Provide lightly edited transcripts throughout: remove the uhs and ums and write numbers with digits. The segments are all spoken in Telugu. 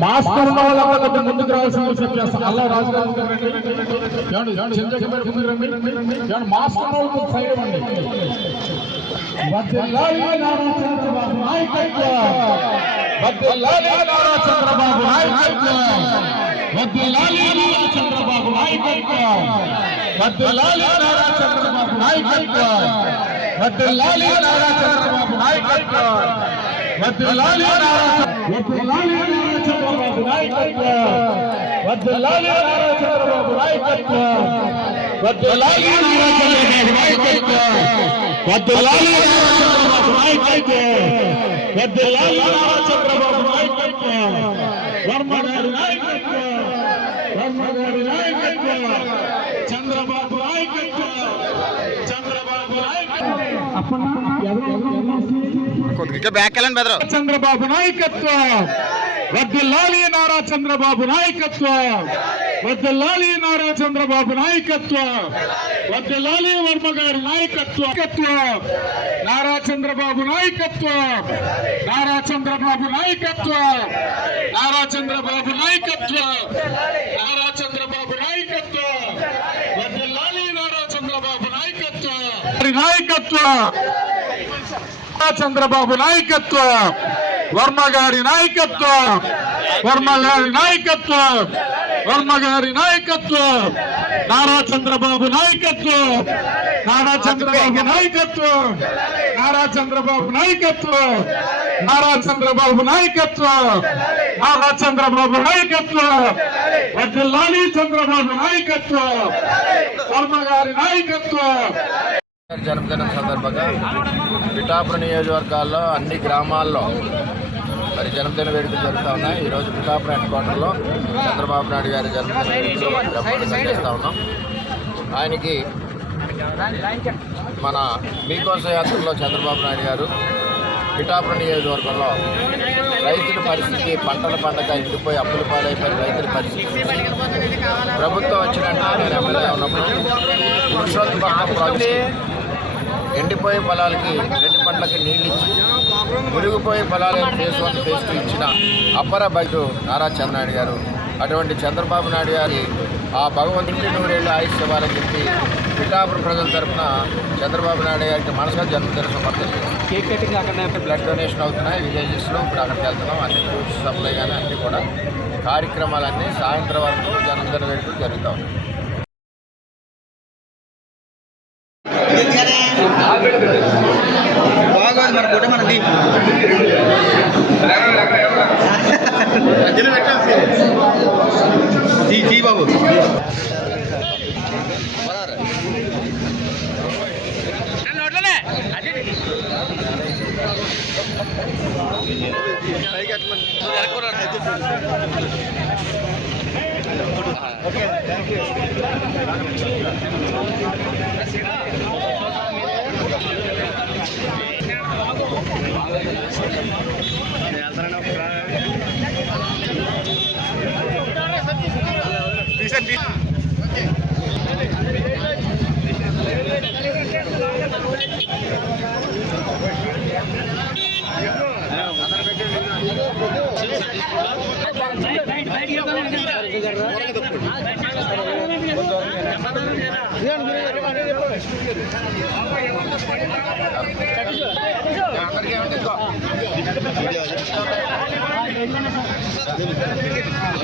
మాస్టర్ వాళ్ళంతా ముందుకు రావాల్సిన చేస్తాం. అల్లా రాజుగారు మాస్టర్ వాళ్ళకు సైడ్ ఇవ్వండి. చంద్రబాబు నాయకత్వం, చంద్రబాబు నాయకత్వం, చంద్రబాబు నాయకత్వం, చంద్రబాబు నాయకత్వం, చంద్రబాబు నాయకత్వం, చంద్రబాబు నాయకత్వం, చంద్రబాబు నాయకత్వం, చంద్రబాబు నాయకత్వం, వర్మ గారి నాయకత్వం, వర్మ గారి నాయకత్వం, చంద్రబాబు నాయకత్వం, చంద్రబాబు నాయకత్వం, చంద్రబాబు నాయకత్వం, వద్దులాలి నారా చంద్రబాబు నాయకత్వం, వద్దులాలి నారా చంద్రబాబు నాయకత్వం, వద్దులాలి వర్మ గారి నాయకత్వం, నారా చంద్రబాబు నాయకత్వం, నారా చంద్రబాబు నాయకత్వం, నారా చంద్రబాబు నాయకత్వం, నారా చంద్రబాబు నాయకత్వం, వద్దులాలి నారా చంద్రబాబు నాయకత్వం, నాయకత్వం, చంద్రబాబు నాయకత్వం, వర్మ గారి నాయకత్వం, వర్మ గారి నాయకత్వం, వర్మ గారి నాయకత్వం, నారా చంద్రబాబు నాయకత్వం, నారా చంద్రబాబు నాయకత్వం, నారా చంద్రబాబు నాయకత్వం, నారా చంద్రబాబు నాయకత్వం, నారా చంద్రబాబు నాయకత్వం, వడ్డెల్లాలి చంద్రబాబు నాయకత్వం, వర్మ గారి నాయకత్వం. జన్మదినం సందర్భంగా పిఠాపురం నియోజకవర్గాల్లో అన్ని గ్రామాల్లో మరి జన్మదిన వేడుకలు జరుగుతూ ఉన్నాయి. ఈరోజు పిఠాపురం హెడ్ క్వార్టర్లో చంద్రబాబు నాయుడు గారి జన్మదిన వేడుకలు చేస్తూ ఉన్నాం. ఆయనకి మన మీకోసం యాత్రలో చంద్రబాబు నాయుడు గారు పిఠాపురం నియోజకవర్గంలో రైతుల పరిస్థితి, పంటల పండగ ఎండిపోయి అప్పుల పాలైపోయిన రైతుల పరిస్థితి, ప్రభుత్వం వచ్చినట్టు నేను ఎమ్మెల్యే ఉన్నప్పుడు పురుషోత్తపట్నం ప్రాజెక్టు ఎండిపోయే పొలాలకి 2 పంటలకి నీళ్ళు ఇచ్చి, మురిగిపోయే పొలాలకు ఫేస్ 1 ఫేస్ 2 ఇచ్చిన అప్పర బైటు నారా చంద్రనాయుడు గారు. అటువంటి చంద్రబాబు నాయుడు గారి ఆ భగవంతుడి 100 ఏళ్ళు ఆయుష్ ఇవ్వాలని చెప్పి పిఠాపురం ప్రజల తరఫున చంద్రబాబు నాయుడు గారికి మనసుగా జన్మదిన సమర్థించారు. కేక్ కటింగ్ అక్కడ బ్లడ్ డొనేషన్ అవుతున్నాయి విలేజెస్లో. ఇప్పుడు అక్కడికి వెళ్తున్నాం. అన్ని ఫ్రూట్స్ సప్లై కానీ అన్నీ కూడా కార్యక్రమాలన్నీ సాయంత్రం వరకు జన్మదిన వేడుకలు జరుగుతూ ఉన్నాయి. బాగోదు మన ఫోటో మనది జీ బాబు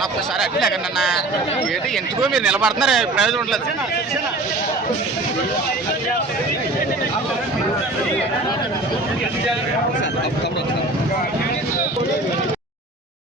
ఒక్కసారి అట్లే కన్నా ఏంటి ఎందుకో మీరు నిలబడుతున్నారు, ప్రయోజనం ఉండలేదు.